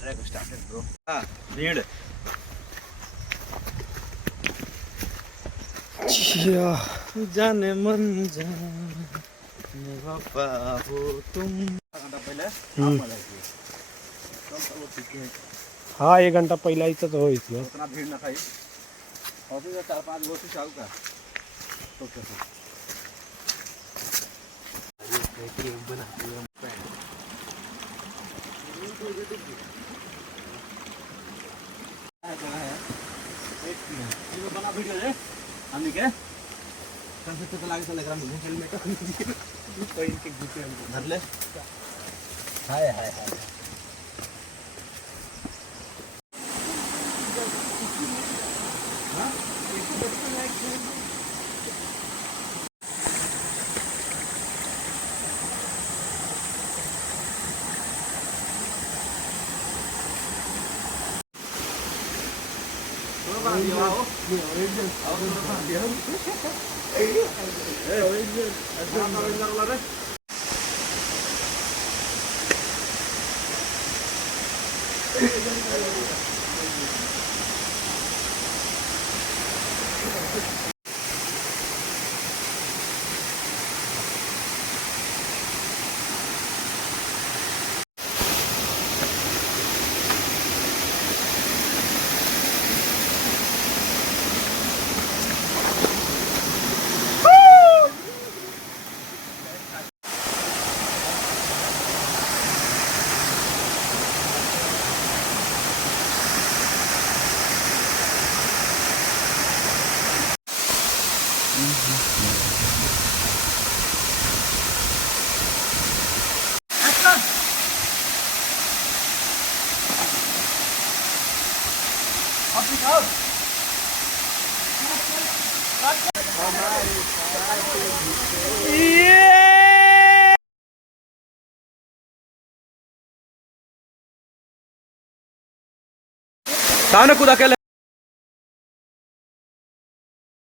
Track started bro. हाँ भीड़. जाने मन जाने बाबा हो तुम. पहिले हाँ 1 घंटा पहिला इथं तर होईच ना. उतना भीड़ ना खाई. और भी 4-5 गोष्टी चालू का. तो बना वीडियो रे हमनी के कंसेप्ट तो लागे चले ग्राम हेलमेट कोई इनके घुसे धर ले. हाय हाय हाय. सामने कूदा के